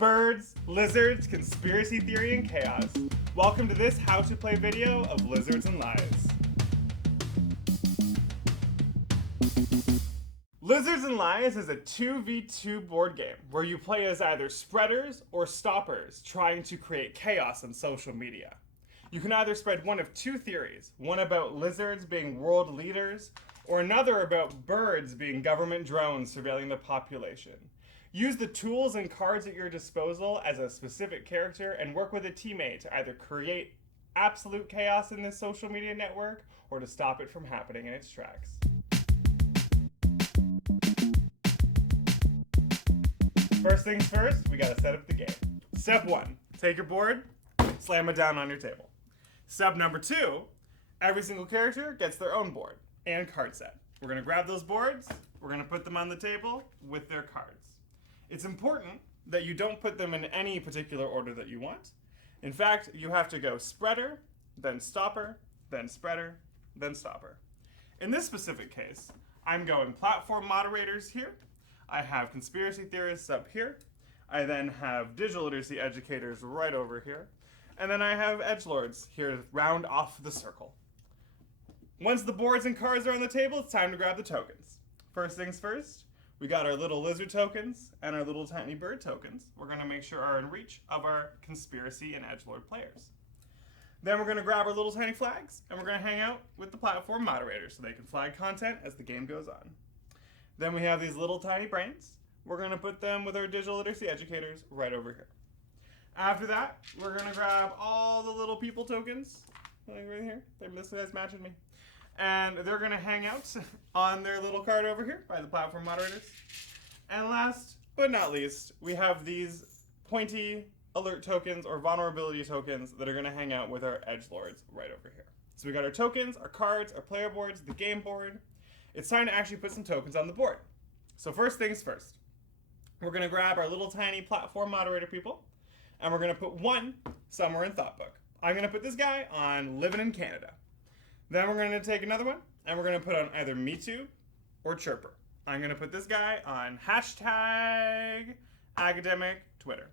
Birds, lizards, conspiracy theory, and chaos. Welcome to this how to play video of Lizards and Lies. Lizards and Lies is a 2v2 board game where you play as either spreaders or stoppers trying to create chaos on social media. You can either spread one of two theories, one about lizards being world leaders, or another about birds being government drones surveilling the population. Use the tools and cards at your disposal as a specific character and work with a teammate to either create absolute chaos in this social media network or to stop it from happening in its tracks. First things first, we gotta set up the game. Step 1, take your board, slam it down on your table. Step number 2, every single character gets their own board and card set. We're gonna grab those boards, we're gonna put them on the table with their cards. It's important that you don't put them in any particular order that you want. In fact, you have to go spreader, then stopper, then spreader, then stopper. In this specific case, I'm going platform moderators here. I have conspiracy theorists up here. I then have digital literacy educators right over here. And then I have edgelords here to round off the circle. Once the boards and cards are on the table, it's time to grab the tokens. First things first, we got our little lizard tokens and our little tiny bird tokens. We're gonna make sure are in reach of our conspiracy and edgelord players. Then we're gonna grab our little tiny flags and we're gonna hang out with the platform moderators so they can flag content as the game goes on. Then we have these little tiny brains. We're gonna put them with our digital literacy educators right over here. After that, we're gonna grab all the little people tokens, like right here. This guy's matching me. And they're gonna hang out on their little card over here by the platform moderators. And last but not least, we have these pointy alert tokens or vulnerability tokens that are gonna hang out with our edgelords right over here. So we got our tokens, our cards, our player boards, the game board. It's time to actually put some tokens on the board. So first things first, we're gonna grab our little tiny platform moderator people, and we're gonna put one somewhere in Thoughtbook. I'm gonna put this guy on Living in Canada. Then we're gonna take another one, and we're gonna put on either MeToo or Chirper. I'm gonna put this guy on hashtag academic Twitter.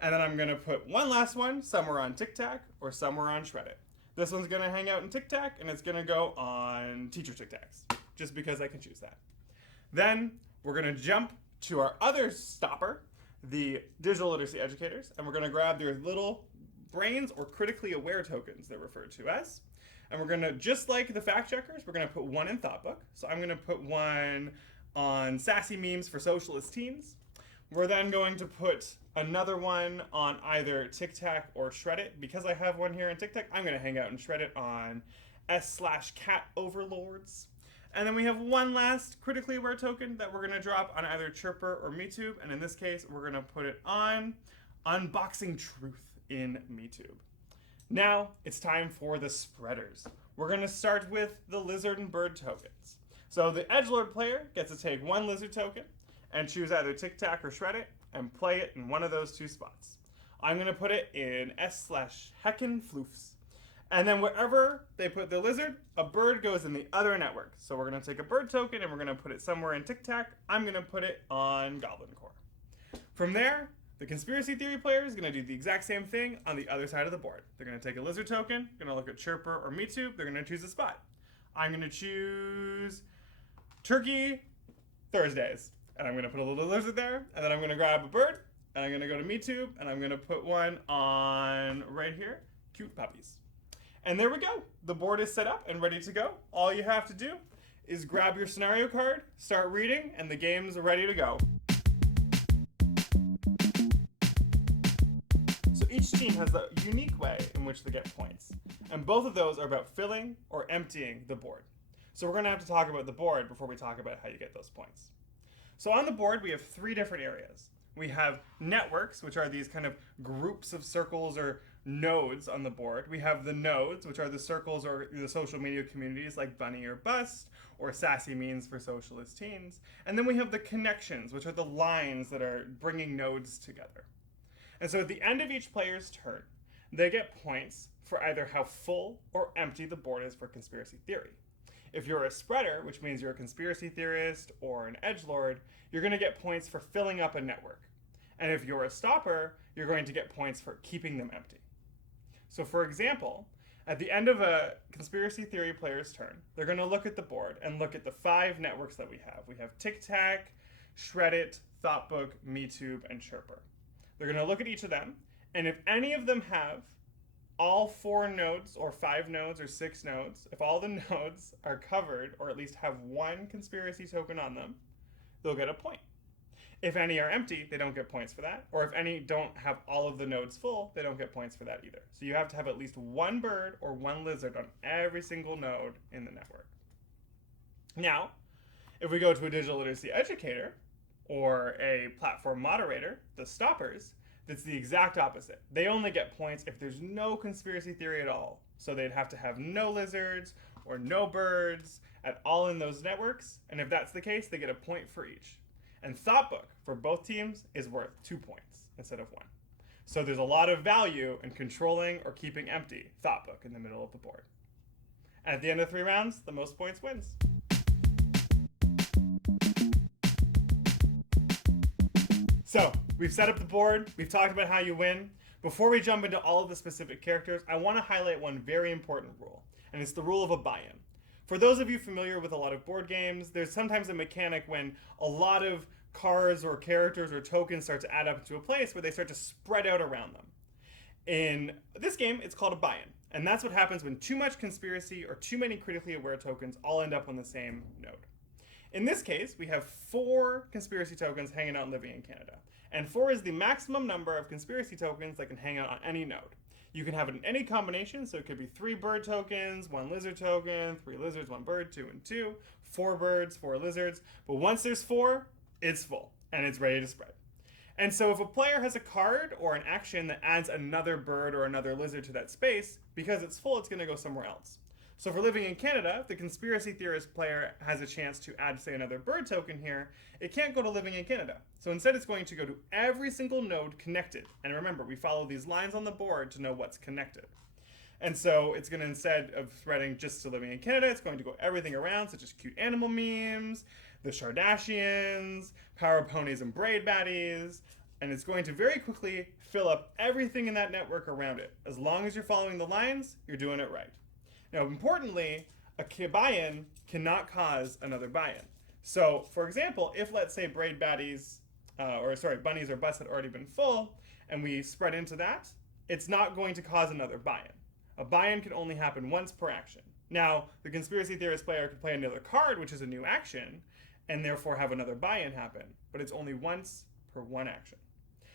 And then I'm gonna put one last one somewhere on TikTok or somewhere on Shreddit. This one's gonna hang out in TikTok, and it's gonna go on teacher TikToks, just because I can choose that. Then we're gonna jump to our other stopper, the digital literacy educators, and we're gonna grab their little brains or critically aware tokens they're referred to as. And we're gonna, just like the fact checkers, we're gonna put one in Thoughtbook. So I'm gonna put one on sassy memes for socialist teens. We're then going to put another one on either TikTok or Shreddit. Because I have one here in TikTok, I'm gonna hang out and Shreddit on s/cat overlords. And then we have one last critically aware token that we're gonna drop on either Chirper or MeTube. And in this case, we're gonna put it on Unboxing Truth in MeTube. Now, it's time for the spreaders. We're gonna start with the lizard and bird tokens. So the edgelord player gets to take one lizard token and choose either TikTok or Shreddit and play it in one of those two spots. I'm gonna put it in s/heckin' And then wherever they put the lizard, a bird goes in the other network. So we're gonna take a bird token and we're gonna put it somewhere in TikTok. I'm gonna put it on Goblin Core. From there, the conspiracy theory player is going to do the exact same thing on the other side of the board. They're going to take a lizard token, going to look at Chirper or MeTube, they're going to choose a spot. I'm going to choose Turkey Thursdays, and I'm going to put a little lizard there, and then I'm going to grab a bird, and I'm going to go to MeTube, and I'm going to put one on right here, cute puppies. And there we go. The board is set up and ready to go. All you have to do is grab your scenario card, start reading, and the game's ready to go. Each team has a unique way in which they get points, and both of those are about filling or emptying the board. So we're going to have to talk about the board before we talk about how you get those points. So on the board, we have three different areas. We have networks, which are these kind of groups of circles or nodes on the board. We have the nodes, which are the circles or the social media communities like Bunny or Bust, or sassy memes for socialist teens. And then we have the connections, which are the lines that are bringing nodes together. And so at the end of each player's turn, they get points for either how full or empty the board is for conspiracy theory. If you're a spreader, which means you're a conspiracy theorist or an edgelord, you're going to get points for filling up a network. And if you're a stopper, you're going to get points for keeping them empty. So for example, at the end of a conspiracy theory player's turn, they're going to look at the board and look at the 5 networks that we have. We have TicTac, Shreddit, Thoughtbook, MeTube, and Chirper. They're going to look at each of them, and if any of them have all 4 nodes, or 5 nodes, or 6 nodes, if all the nodes are covered, or at least have 1 conspiracy token on them, they'll get a point. If any are empty, they don't get points for that. Or if any don't have all of the nodes full, they don't get points for that either. So you have to have at least 1 bird or 1 lizard on every single node in the network. Now, if we go to a digital literacy educator or a platform moderator, the stoppers, that's the exact opposite. They only get points if there's no conspiracy theory at all. So they'd have to have no lizards or no birds at all in those networks. And if that's the case, they get a point for each. And Thoughtbook, for both teams, is worth 2 points instead of 1. So there's a lot of value in controlling or keeping empty Thoughtbook in the middle of the board. And at the end of 3 rounds, the most points wins. So, we've set up the board, we've talked about how you win. Before we jump into all of the specific characters, I want to highlight one very important rule, and it's the rule of a buy-in. For those of you familiar with a lot of board games, there's sometimes a mechanic when a lot of cards or characters or tokens start to add up to a place where they start to spread out around them. In this game, it's called a buy-in, and that's what happens when too much conspiracy or too many critically aware tokens all end up on the same node. In this case, we have 4 conspiracy tokens hanging out and living in Canada. And 4 is the maximum number of conspiracy tokens that can hang out on any node. You can have it in any combination, so it could be 3 bird tokens, 1 lizard token, 3 lizards, 1 bird, 2 and 2, 4 birds, 4 lizards. But once there's 4, it's full, and it's ready to spread. And so if a player has a card or an action that adds another bird or another lizard to that space, because it's full, it's going to go somewhere else. So for living in Canada, if the conspiracy theorist player has a chance to add, say, another bird token here, it can't go to living in Canada. So instead it's going to go to every single node connected. And remember, we follow these lines on the board to know what's connected. And so it's going to, instead of spreading just to living in Canada, it's going to go everything around, such as cute animal memes, the Shardashians, power ponies and braid baddies, and it's going to very quickly fill up everything in that network around it. As long as you're following the lines, you're doing it right. Now, importantly, a buy-in cannot cause another buy-in. So, for example, if, let's say, braid baddies, bunnies or butts had already been full, and we spread into that, it's not going to cause another buy-in. A buy-in can only happen once per action. Now, the conspiracy theorist player could play another card, which is a new action, and therefore have another buy-in happen, but it's only once per 1 action.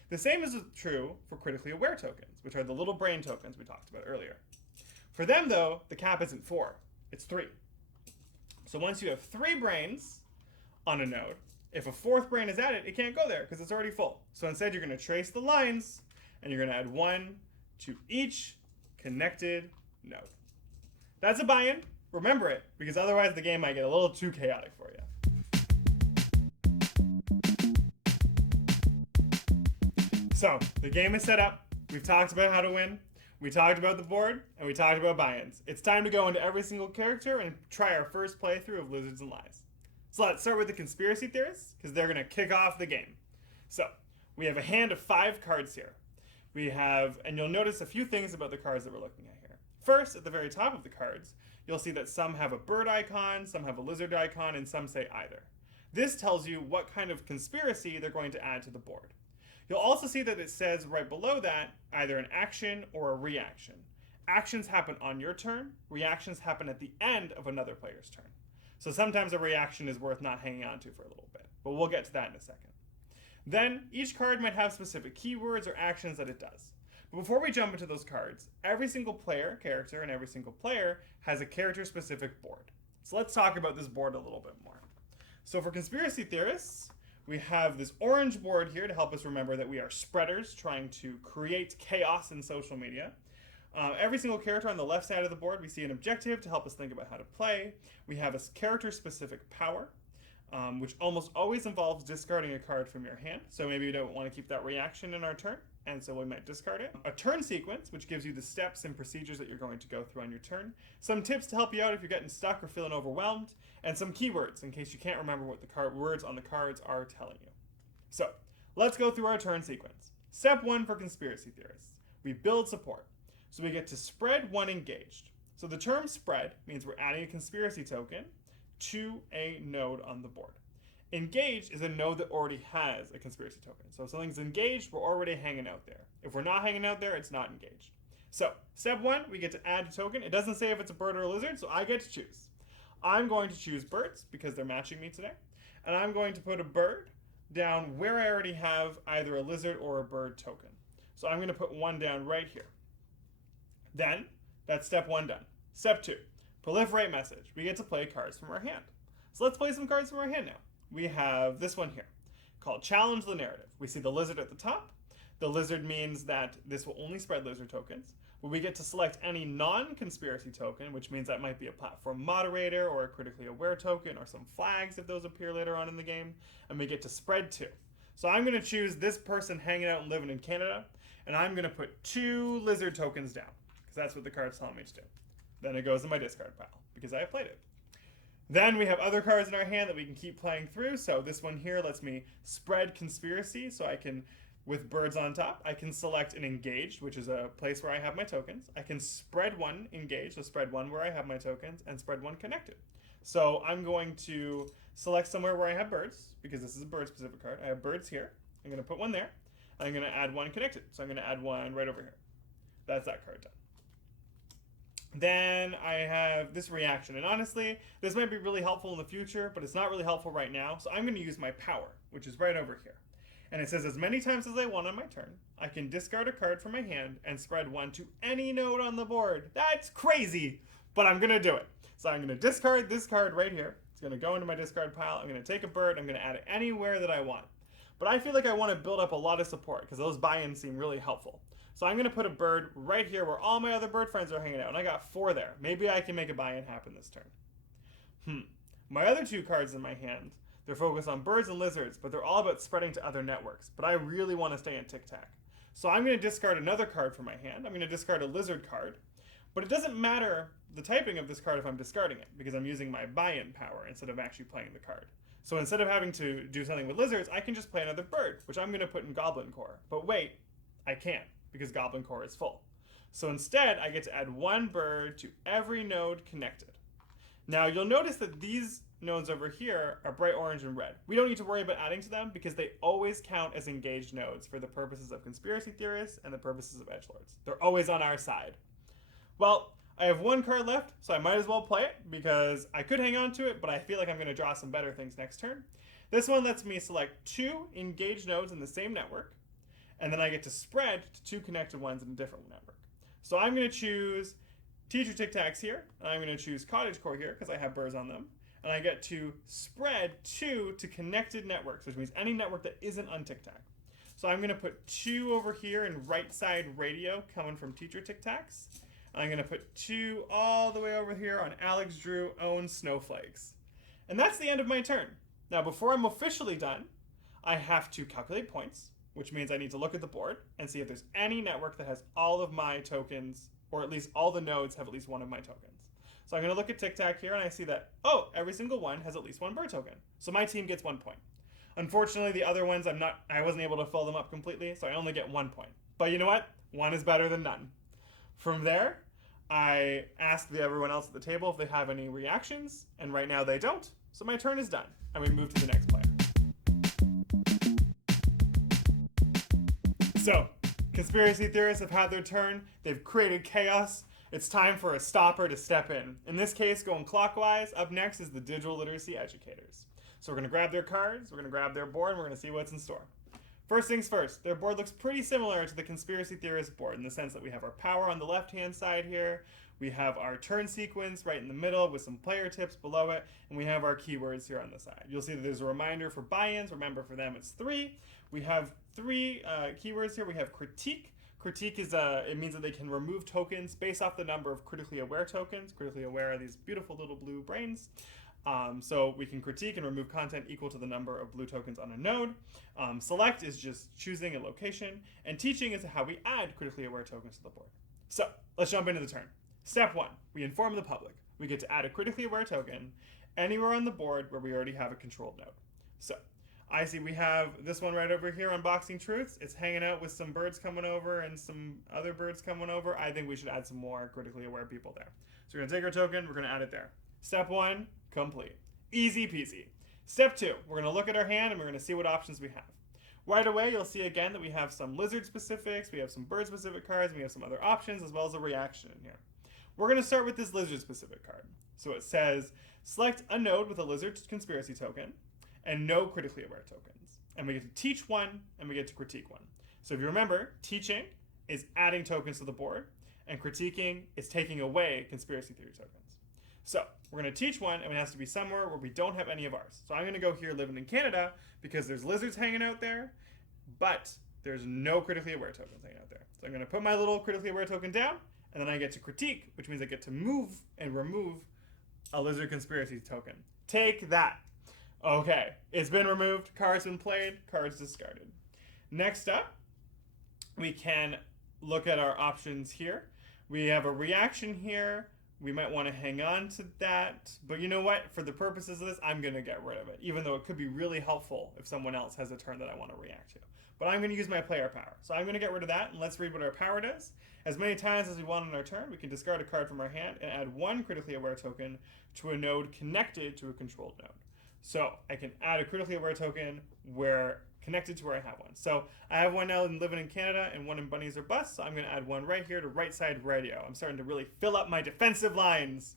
The same is true for critically aware tokens, which are the little brain tokens we talked about earlier. For them, though, the cap isn't 4, it's 3. So once you have 3 brains on a node, if a 4th brain is added, it can't go there because it's already full. So instead, you're going to trace the lines, and you're going to add 1 to each connected node. That's a buy-in. Remember it, because otherwise the game might get a little too chaotic for you. So, the game is set up. We've talked about how to win. We talked about the board, and we talked about buy-ins. It's time to go into every single character and try our first playthrough of Lizards and Lies. So let's start with the conspiracy theorists, because they're going to kick off the game. So, we have a hand of 5 cards here. We have, and you'll notice a few things about the cards that we're looking at here. First, at the very top of the cards, you'll see that some have a bird icon, some have a lizard icon, and some say either. This tells you what kind of conspiracy they're going to add to the board. You'll also see that it says right below that either an action or a reaction. Actions happen on your turn, reactions happen at the end of another player's turn. So sometimes a reaction is worth not hanging on to for a little bit, but we'll get to that in a second. Then, each card might have specific keywords or actions that it does. But before we jump into those cards, every single character, and every single player has a character-specific board. So let's talk about this board a little bit more. So for conspiracy theorists, we have this orange board here to help us remember that we are spreaders trying to create chaos in social media. Every single character on the left side of the board, we see an objective to help us think about how to play. We have a character-specific power, which almost always involves discarding a card from your hand. So maybe we don't want to keep that reaction in our turn, and so we might discard it. A turn sequence, which gives you the steps and procedures that you're going to go through on your turn. Some tips to help you out if you're getting stuck or feeling overwhelmed. And some keywords in case you can't remember what the words on the cards are telling you. So Let's go through our turn sequence. Step 1 for conspiracy theorists. We build support. So we get to spread 1 engaged. So the term spread means we're adding a conspiracy token to a node on the board. Engaged is a node that already has a conspiracy token. So if something's engaged, we're already hanging out there. If we're not hanging out there, it's not engaged. So step 1, we get to add a token. It doesn't say if it's a bird or a lizard, so I get to choose. I'm going to choose birds because they're matching me today. And I'm going to put a bird down where I already have either a lizard or a bird token. So I'm going to put 1 down right here. Then, that's step 1 done. Step 2, proliferate message. We get to play cards from our hand. So let's play some cards from our hand now. We have this one here called Challenge the Narrative. We see the lizard at the top. The lizard means that this will only spread lizard tokens. But we get to select any non-conspiracy token, which means that might be a platform moderator or a critically aware token or some flags if those appear later on in the game. And we get to spread 2. So I'm going to choose this person hanging out and living in Canada. And I'm going to put 2 lizard tokens down because that's what the card's telling me to do. Then it goes in my discard pile because I have played it. Then we have other cards in our hand that we can keep playing through. So this one here lets me spread conspiracy. So I can, with birds on top, I can select an engaged, which is a place where I have my tokens. I can spread 1 engaged, so spread 1 where I have my tokens, and spread 1 connected. So I'm going to select somewhere where I have birds, because this is a bird specific card. I have birds here. I'm going to put 1 there. I'm going to add 1 connected. So I'm going to add 1 right over here. That's that card done. Then I have this reaction, and honestly, this might be really helpful in the future, but it's not really helpful right now, so I'm going to use my power, which is right over here. And it says as many times as I want on my turn, I can discard a card from my hand and spread 1 to any node on the board. That's crazy, but I'm going to do it. So I'm going to discard this card right here. It's going to go into my discard pile. I'm going to take a bird. I'm going to add it anywhere that I want. But I feel like I want to build up a lot of support because those buy-ins seem really helpful. So I'm going to put a bird right here where all my other bird friends are hanging out. And I got 4 there. Maybe I can make a buy-in happen this turn. My other 2 cards in my hand, they're focused on birds and lizards, but they're all about spreading to other networks. But I really want to stay in Tic-Tac. So I'm going to discard another card from my hand. I'm going to discard a lizard card. But it doesn't matter the typing of this card if I'm discarding it, because I'm using my buy-in power instead of actually playing the card. So instead of having to do something with lizards, I can just play another bird, which I'm going to put in Goblin Core. But wait, I can't, because Goblin Core is full. So instead, I get to add 1 bird to every node connected. Now, you'll notice that these nodes over here are bright orange and red. We don't need to worry about adding to them because they always count as engaged nodes for the purposes of conspiracy theorists and the purposes of edgelords. They're always on our side. Well, I have 1 card left, so I might as well play it because I could hang on to it, but I feel like I'm going to draw some better things next turn. This one lets me select 2 engaged nodes in the same network, and then I get to spread to 2 connected ones in a different network. So I'm going to choose Teacher Tic-Tacs here, and I'm going to choose Cottage Core here because I have birds on them, and I get to spread 2 to connected networks, which means any network that isn't on Tic-Tac. So I'm going to put 2 over here in right side radio coming from Teacher Tic-Tacs. I'm going to put 2 all the way over here on Alex Drew own Snowflakes. And that's the end of my turn. Now, before I'm officially done, I have to calculate points, which means I need to look at the board and see if there's any network that has all of my tokens, or at least all the nodes have at least 1 of my tokens. So I'm going to look at Tic-Tac here, and I see that, oh, every single one has at least 1 bird token. So my team gets 1 point. Unfortunately, the other ones, I wasn't able to fill them up completely, so I only get 1 point. But you know what? 1 is better than none. From there, I asked everyone else at the table if they have any reactions, and right now they don't. So my turn is done, and we move to the next player. So, conspiracy theorists have had their turn. They've created chaos. It's time for a stopper to step in. In this case, going clockwise, up next is the digital literacy educators. So we're going to grab their cards, we're going to grab their board, and we're going to see what's in store. First things first, their board looks pretty similar to the conspiracy theorist board in the sense that we have our power on the left-hand side here, we have our turn sequence right in the middle with some player tips below it, and we have our keywords here on the side. You'll see that there's a reminder for buy-ins. Remember, for them it's 3. We have 3 keywords here. We have critique. Critique is it means that they can remove tokens based off the number of critically aware tokens. Critically aware are these beautiful little blue brains. So we can critique and remove content equal to the number of blue tokens on a node. Select is just choosing a location. And teaching is how we add critically aware tokens to the board. So let's jump into the turn. Step 1, we inform the public. We get to add a critically aware token anywhere on the board where we already have a controlled node. So I see we have this one right over here, Unboxing Truths. It's hanging out with some birds coming over and some other birds coming over. I think we should add some more critically aware people there. So we're going to take our token, we're going to add it there. Step 1, complete. Easy peasy. Step 2, we're going to look at our hand and we're going to see what options we have. Right away, you'll see again that we have some lizard specifics, we have some bird specific cards, we have some other options, as well as a reaction in here. We're going to start with this lizard specific card. So it says, select a node with a lizard conspiracy token and no critically aware tokens. And we get to teach one and we get to critique one. So if you remember, teaching is adding tokens to the board and critiquing is taking away conspiracy theory tokens. So we're going to teach one and it has to be somewhere where we don't have any of ours. So I'm going to go here living in Canada because there's lizards hanging out there, but there's no critically aware tokens hanging out there. So I'm going to put my little critically aware token down and then I get to critique, which means I get to move and remove a lizard conspiracy token. Take that. Okay, it's been removed, cards been played, cards discarded. Next up, we can look at our options here. We have a reaction here. We might want to hang on to that, but you know what? For the purposes of this, I'm going to get rid of it, even though it could be really helpful if someone else has a turn that I want to react to. But I'm going to use my player power. So I'm going to get rid of that, and let's read what our power does. As many times as we want on our turn, we can discard a card from our hand and add one critically aware token to a node connected to a controlled node. So I can add a critically aware token where connected to where I have one. So I have one now living in Canada and one in Bunnies or Bust. So I'm going to add one right here to right side radio. I'm starting to really fill up my defensive lines.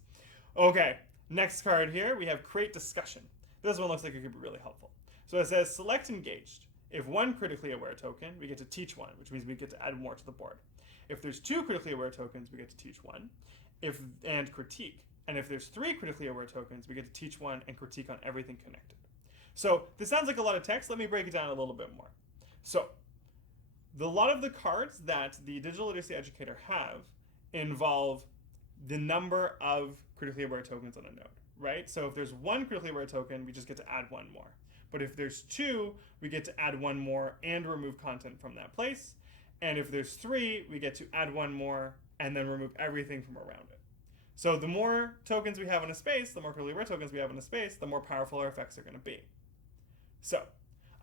Okay, next card here, we have create discussion. This one looks like it could be really helpful. So it says select engaged. If one critically aware token, we get to teach one, which means we get to add more to the board. If there's two critically aware tokens, we get to teach one, and critique. And if there's three critically aware tokens, we get to teach one and critique on everything connected. So this sounds like a lot of text. Let me break it down a little bit more. So a lot of the cards that the digital literacy educator have involve the number of critically aware tokens on a node, right? So if there's one critically aware token, we just get to add one more. But if there's two, we get to add one more and remove content from that place. And if there's three, we get to add one more and then remove everything from around it. So the more tokens we have in a space, the more critically aware tokens we have in a space, the more powerful our effects are going to be. So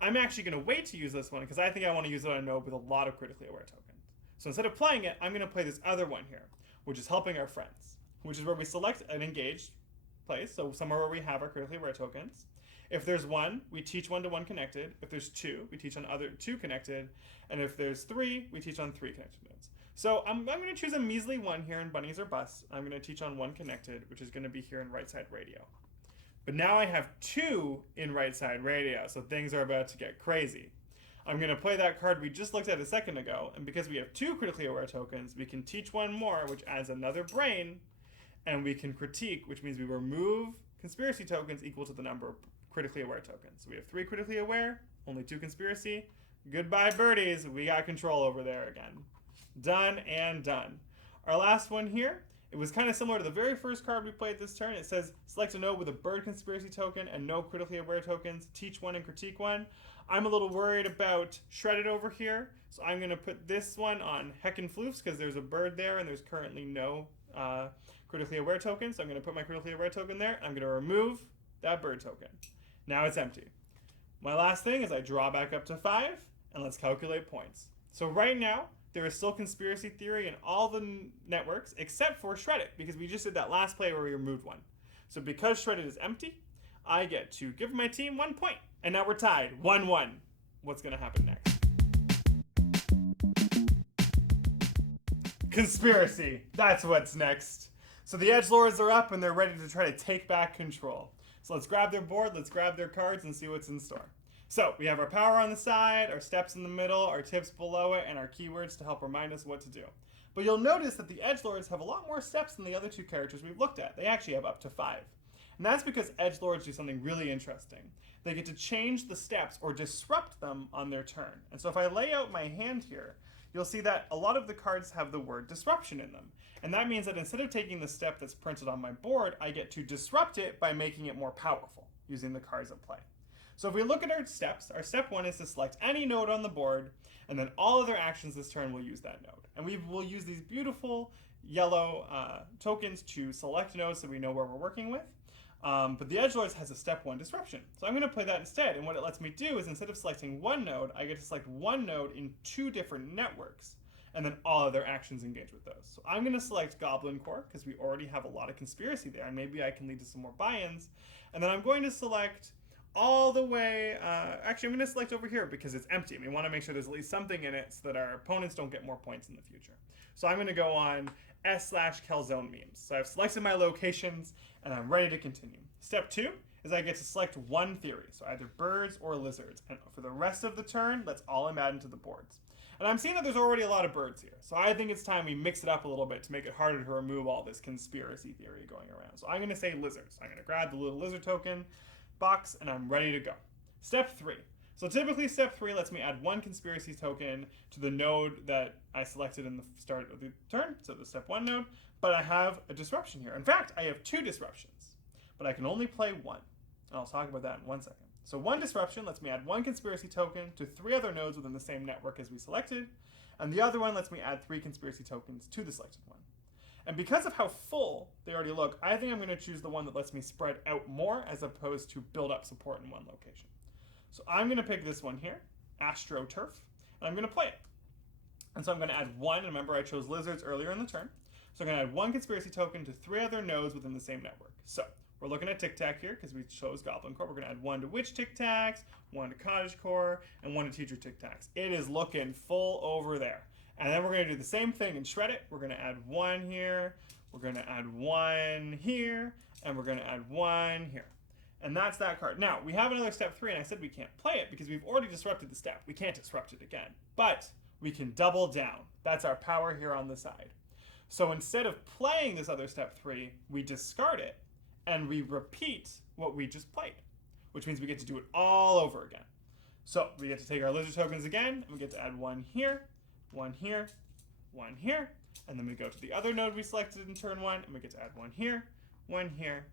I'm actually going to wait to use this one because I think I want to use it on a node with a lot of critically aware tokens. So instead of playing it, I'm going to play this other one here, which is helping our friends, which is where we select an engaged place, so somewhere where we have our critically aware tokens. If there's one, we teach one to one connected. If there's two, we teach on other two connected. And if there's three, we teach on three connected nodes. So I'm going to choose a measly one here in Bunnies or Bust. I'm going to teach on one connected, which is going to be here in right side radio. But now I have two in right side radio, so things are about to get crazy. I'm going to play that card we just looked at a second ago, and because we have two critically aware tokens, we can teach one more, which adds another brain, and we can critique, which means we remove conspiracy tokens equal to the number of critically aware tokens. So we have three critically aware, only two conspiracy. Goodbye birdies, we got control over there again. Done and done. Our last one here, it was kind of similar to the very first card we played this turn. It says select a node with a bird conspiracy token and no critically aware tokens, teach one and critique one. I'm a little worried about shredded over here, so I'm going to put this one on heckin' floofs because there's a bird there and there's currently no critically aware token. So I'm going to put my critically aware token there. I'm going to remove that bird token. Now it's empty. My last thing is I draw back up to 5, and let's calculate points. So right now, there is still conspiracy theory in all the networks except for Shreddit, because we just did that last play where we removed one. So because Shreddit is empty, I get to give my team 1 point. And now we're tied, 1-1. What's going to happen next? Conspiracy. That's what's next. So the edgelords are up and they're ready to try to take back control. So let's grab their board, let's grab their cards and see what's in store. So we have our power on the side, our steps in the middle, our tips below it, and our keywords to help remind us what to do. But you'll notice that the edgelords have a lot more steps than the other two characters we've looked at. They actually have up to 5. And that's because edgelords do something really interesting. They get to change the steps or disrupt them on their turn. And so if I lay out my hand here, you'll see that a lot of the cards have the word disruption in them. And that means that instead of taking the step that's printed on my board, I get to disrupt it by making it more powerful using the cards at play. So if we look at our steps, our step 1 is to select any node on the board, and then all other actions this turn will use that node. And we will use these beautiful yellow tokens to select nodes so we know where we're working with. But the edgelords has a step 1 disruption. So I'm going to play that instead. And what it lets me do is instead of selecting one node, I get to select one node in 2 different networks. And then all of their actions engage with those. So I'm going to select Goblin Core because we already have a lot of conspiracy there. And maybe I can lead to some more buy-ins. And then I'm going to select all the way, actually I'm going to select over here because it's empty. And we want to make sure there's at least something in it so that our opponents don't get more points in the future. So I'm going to go on S/calzone memes. So I've selected my locations and I'm ready to continue. Step 2 is I get to select one theory, so either birds or lizards. And for the rest of the turn, that's all I'm adding to the boards. And I'm seeing that there's already a lot of birds here. So I think it's time we mix it up a little bit to make it harder to remove all this conspiracy theory going around. So I'm going to say lizards. I'm going to grab the little lizard token box and I'm ready to go. Step 3. So typically step 3 lets me add one conspiracy token to the node that I selected in the start of the turn, so the step 1 node, but I have a disruption here. In fact, I have 2 disruptions, but I can only play 1. And I'll talk about that in 1 second. So one disruption lets me add one conspiracy token to 3 other nodes within the same network as we selected, and the other one lets me add 3 conspiracy tokens to the selected one. And because of how full they already look, I think I'm going to choose the one that lets me spread out more as opposed to build up support in one location. So I'm going to pick this one here, AstroTurf, and I'm going to play it. And so I'm going to add 1, and remember I chose lizards earlier in the turn, so I'm going to add 1 conspiracy token to 3 other nodes within the same network. So we're looking at Tic Tac here because we chose Goblin Core. We're going to add 1 to Witch Tic Tacs, 1 to Cottage Core, and 1 to Teacher Tic Tacs. It is looking full over there. And then we're going to do the same thing and shred it. We're going to add 1 here, we're going to add 1 here, and we're going to add 1 here. And that's that card. Now, we have another step 3, and I said we can't play it because we've already disrupted the step. We can't disrupt it again. But we can double down. That's our power here on the side. So instead of playing this other step 3, we discard it, and we repeat what we just played, which means we get to do it all over again. So we get to take our lizard tokens again, and we get to add 1 here, 1 here, 1 here, and then we go to the other node we selected in turn 1, and we get to add 1 here, 1 here,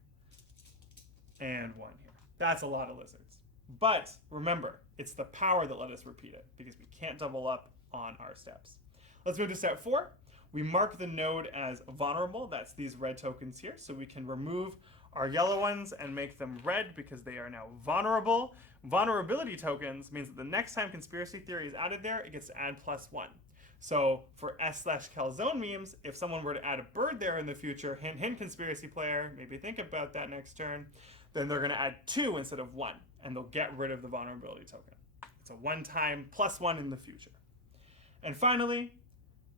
and 1 here. That's a lot of lizards. But remember, it's the power that let us repeat it, because we can't double up on our steps. Let's move to step 4. We mark the node as vulnerable. That's these red tokens here. So we can remove our yellow ones and make them red because they are now vulnerable. Vulnerability tokens means that the next time conspiracy theory is added there, it gets to add +1. So for S/calzone memes, if someone were to add a bird there in the future, hint, hint, conspiracy player, maybe think about that next turn, then they're going to add 2 instead of 1, and they'll get rid of the vulnerability token. It's a one-time +1 in the future. And finally,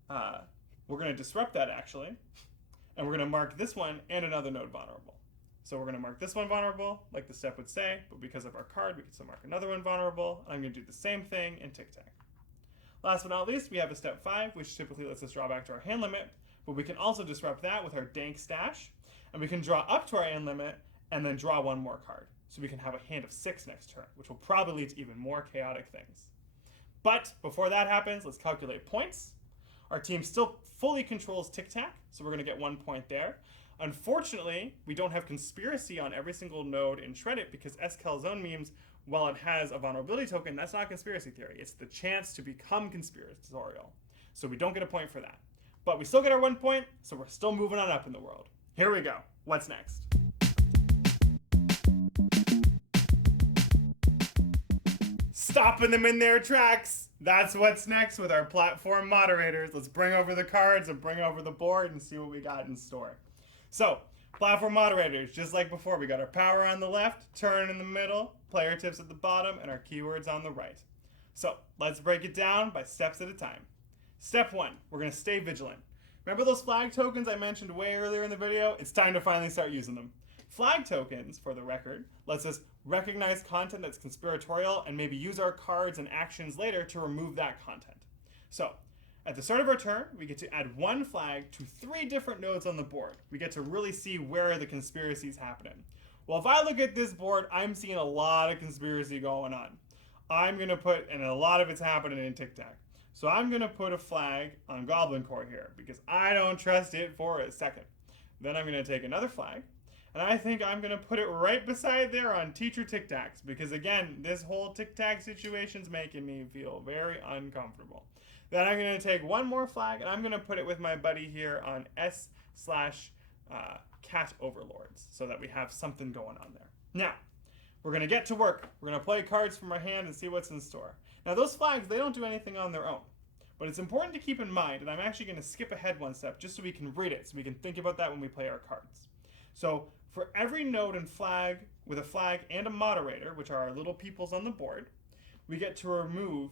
we're going to disrupt that actually, and we're going to mark this one and another node vulnerable. So we're going to mark this one vulnerable, like the step would say, but because of our card, we can still mark another one vulnerable, and I'm going to do the same thing in Tic Tac. Last but not least, we have a step 5, which typically lets us draw back to our hand limit, but we can also disrupt that with our Dank Stash, and we can draw up to our hand limit, and then draw 1 more card. So we can have a hand of 6 next turn, which will probably lead to even more chaotic things. But before that happens, let's calculate points. Our team still fully controls Tic Tac, so we're going to get 1 point there. Unfortunately, we don't have conspiracy on every single node in Shred It because S/calzone memes, while it has a vulnerability token, that's not conspiracy theory. It's the chance to become conspiratorial. So we don't get a point for that. But we still get our 1 point, so we're still moving on up in the world. Here we go. What's next? Stopping them in their tracks. That's what's next with our platform moderators. Let's bring over the cards and bring over the board and see what we got in store. So, platform moderators, just like before, we got our power on the left, turn in the middle, player tips at the bottom, and our keywords on the right. So, let's break it down by steps at a time. Step 1, we're going to stay vigilant. Remember those flag tokens I mentioned way earlier in the video? It's time to finally start using them. Flag tokens, for the record, lets us recognize content that's conspiratorial and maybe use our cards and actions later to remove that content. So, at the start of our turn, we get to add 1 flag to 3 different nodes on the board. We get to really see where the conspiracy is happening. Well, if I look at this board, I'm seeing a lot of conspiracy going on. I'm going to put, and a lot of it's happening in Tic Tac. So I'm going to put a flag on Goblin Core here because I don't trust it for a second. Then I'm going to take another flag. And I think I'm going to put it right beside there on Teacher Tic Tacs because, again, this whole Tic Tac situation's making me feel very uncomfortable. Then I'm going to take 1 more flag, and I'm going to put it with my buddy here on S/calzone cat overlords so that we have something going on there. Now, we're going to get to work. We're going to play cards from our hand and see what's in store. Now, those flags, they don't do anything on their own. But it's important to keep in mind, and I'm actually going to skip ahead one step just so we can read it, so we can think about that when we play our cards. So, for every node and flag with a flag and a moderator, which are our little peoples on the board, we get to remove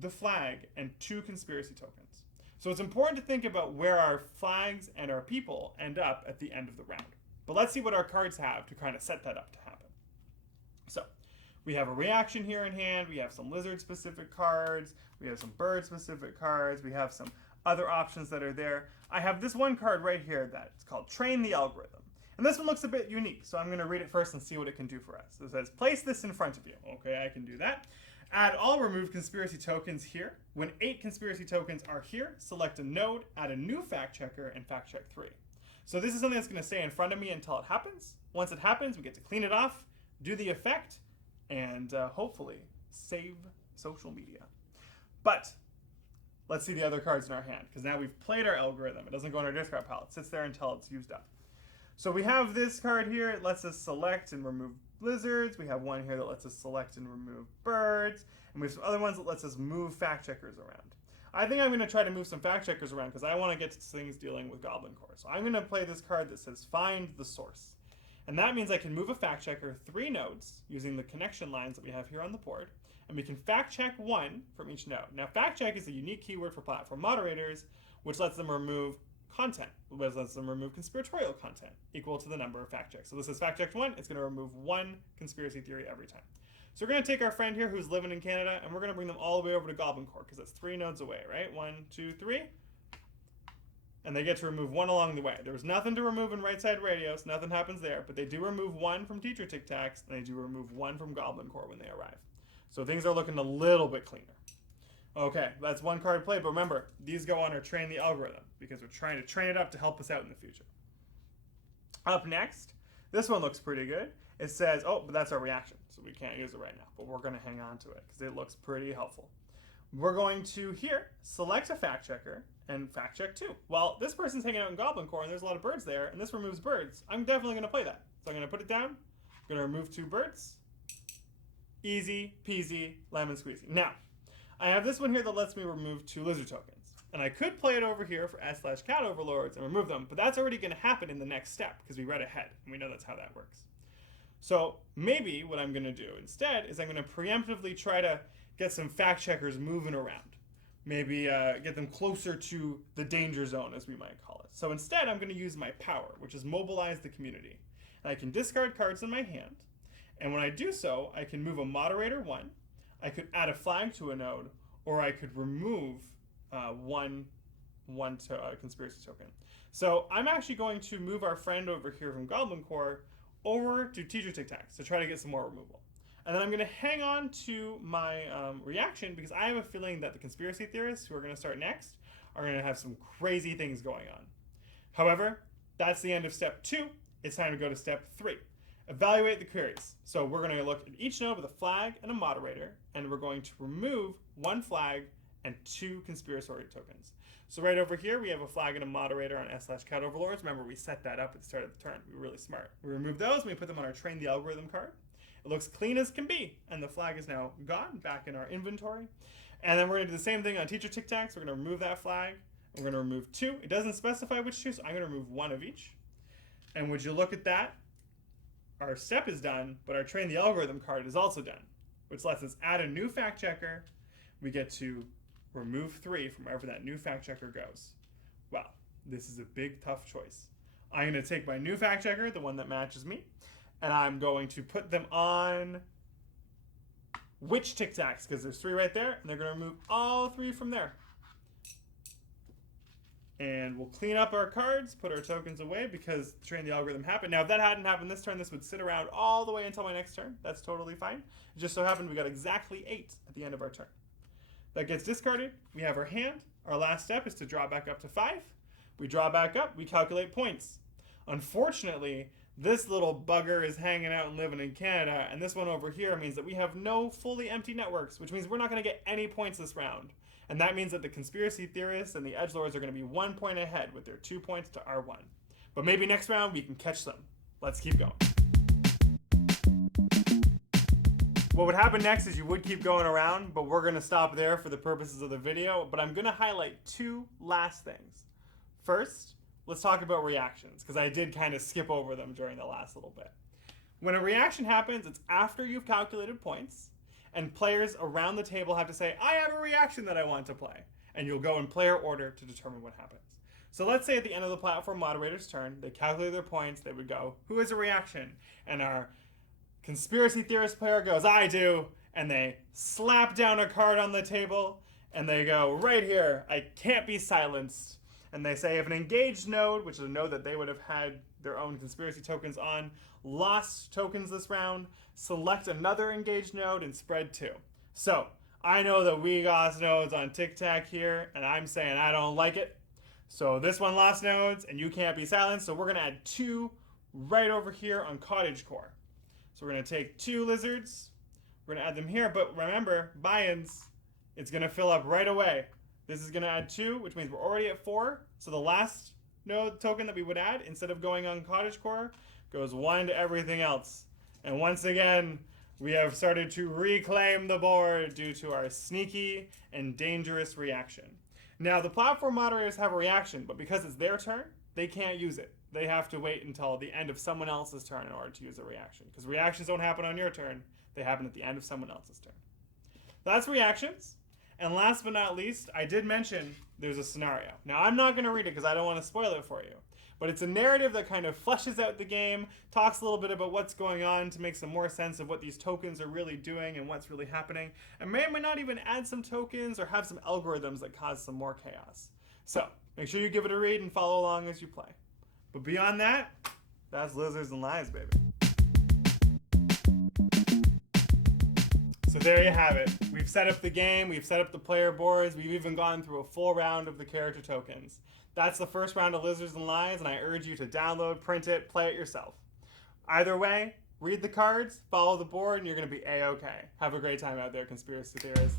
the flag and 2 conspiracy tokens. So it's important to think about where our flags and our people end up at the end of the round. But let's see what our cards have to kind of set that up to happen. So, we have a reaction here in hand, we have some lizard-specific cards, we have some bird-specific cards, we have some other options that are there. I have this one card right here that's called Train the Algorithm. And this one looks a bit unique, so I'm going to read it first and see what it can do for us. So it says, place this in front of you. Okay, I can do that. Add all remove conspiracy tokens here. When 8 conspiracy tokens are here, select a node, add a new fact checker, and fact check 3. So this is something that's going to stay in front of me until it happens. Once it happens, we get to clean it off, do the effect, and hopefully save social media. But let's see the other cards in our hand, because now we've played our algorithm. It doesn't go in our discard pile. It sits there until it's used up. So we have this card here. It lets us select and remove lizards. We have one here that lets us select and remove birds. And we have some other ones that lets us move fact checkers around. I think I'm going to try to move some fact checkers around because I want to get to things dealing with Goblin Core. So I'm going to play this card that says find the source. And that means I can move a fact checker 3 nodes using the connection lines that we have here on the board. And we can fact check 1 from each node. Now fact check is a unique keyword for platform moderators, which lets them remove content, which lets them remove conspiratorial content equal to the number of fact checks. So this is fact checked 1, it's going to remove 1 conspiracy theory every time. So we're going to take our friend here who's living in Canada, and we're going to bring them all the way over to Goblin Core, because that's 3 nodes away, right? 1, 2, 3. And they get to remove 1 along the way. There was nothing to remove in Right Side Radio, so nothing happens there, but they do remove 1 from Teacher Tic Tacs, and they do remove 1 from Goblin Core when they arrive. So things are looking a little bit cleaner. Okay, that's 1 card played, but remember, these go on our Train the Algorithm, because we're trying to train it up to help us out in the future. Up next, this one looks pretty good. It says, oh, but that's our reaction, so we can't use it right now, but we're going to hang on to it, because it looks pretty helpful. We're going to, here, select a fact checker, and fact check 2. Well, this person's hanging out in Goblin Core, and there's a lot of birds there, and this removes birds. I'm definitely going to play that. So I'm going to put it down, I'm going to remove 2 birds. Easy peasy, lemon squeezy. Now, I have this one here that lets me remove 2 lizard tokens. And I could play it over here for S/cat overlords and remove them, but that's already going to happen in the next step because we read ahead, and we know that's how that works. So maybe what I'm going to do instead is I'm going to preemptively try to get some fact checkers moving around. Maybe get them closer to the danger zone, as we might call it. So instead, I'm going to use my power, which is mobilize the community. And I can discard cards in my hand, and when I do so, I can move a moderator 1, I could add a flag to a node, or I could remove one conspiracy token. So I'm actually going to move our friend over here from Goblin Core over to Teacher Tic Tacs to try to get some more removal. And then I'm going to hang on to my reaction because I have a feeling that the conspiracy theorists who are going to start next are going to have some crazy things going on. However, that's the end of step 2. It's time to go to step 3. Evaluate the queries. So we're going to look at each node with a flag and a moderator, and we're going to remove 1 flag and 2 conspiracy tokens. So right over here, we have a flag and a moderator on S/cat overlords. Remember, we set that up at the start of the turn. We were really smart. We remove those, and we put them on our Train the Algorithm card. It looks clean as can be, and the flag is now gone, back in our inventory. And then we're going to do the same thing on Teacher Tic Tacs. We're going to remove that flag. We're going to remove 2. It doesn't specify which 2, so I'm going to remove 1 of each. And would you look at that? Our step is done, but our Train the Algorithm card is also done, which lets us add a new fact checker. We get to remove 3 from wherever that new fact checker goes. Wow, this is a big, tough choice. I'm going to take my new fact checker, the one that matches me, and I'm going to put them on which Tic Tacs, because there's 3 right there, and they're going to remove all 3 from there. And we'll clean up our cards, put our tokens away because Train the Algorithm happened. Now, if that hadn't happened this turn, this would sit around all the way until my next turn. That's totally fine. It just so happened we got exactly 8 at the end of our turn. That gets discarded. We have our hand. Our last step is to draw back up to 5. We draw back up. We calculate points. Unfortunately, this little bugger is hanging out and living in Canada, and this one over here means that we have no fully empty networks, which means we're not going to get any points this round. And that means that the conspiracy theorists and the edgelords are going to be 1 point ahead with their 2 points to our 1. But maybe next round we can catch them. Let's keep going. What would happen next is you would keep going around, but we're going to stop there for the purposes of the video. But I'm going to highlight two last things. First, let's talk about reactions, because I did kind of skip over them during the last little bit. When a reaction happens, it's after you've calculated points, and players around the table have to say, I have a reaction that I want to play. And you'll go in player order to determine what happens. So let's say at the end of the platform moderator's turn, they calculate their points, they would go, who has a reaction? And our conspiracy theorist player goes, I do, and they slap down a card on the table, and they go, right here, I can't be silenced. And they say if an engaged node, which is a node that they would have had their own conspiracy tokens on, lost tokens this round, select another engaged node and spread 2. So I know that we lost nodes on Tic Tac here, and I'm saying I don't like it. So this one lost nodes, and you can't be silenced, so we're going to add 2 right over here on Cottagecore. So we're going to take 2 lizards, we're going to add them here, but remember, buy-ins, it's going to fill up right away. This is going to add 2, which means we're already at 4. So the last node token that we would add, instead of going on Cottagecore, goes 1 to everything else. And once again, we have started to reclaim the board due to our sneaky and dangerous reaction. Now, the platform moderators have a reaction, but because it's their turn, they can't use it. They have to wait until the end of someone else's turn in order to use a reaction. Because reactions don't happen on your turn, they happen at the end of someone else's turn. That's reactions. And last but not least, I did mention there's a scenario. Now, I'm not going to read it because I don't want to spoil it for you. But it's a narrative that kind of fleshes out the game, talks a little bit about what's going on to make some more sense of what these tokens are really doing and what's really happening. And may or may not even add some tokens or have some algorithms that cause some more chaos. So, make sure you give it a read and follow along as you play. But beyond that, that's Lizards and Lies, baby. So there you have it. We've set up the game, we've set up the player boards, we've even gone through a full round of the character tokens. That's the first round of Lizards and Lies, and I urge you to download, print it, play it yourself. Either way, read the cards, follow the board, and you're going to be A-okay. Have a great time out there, conspiracy theorists.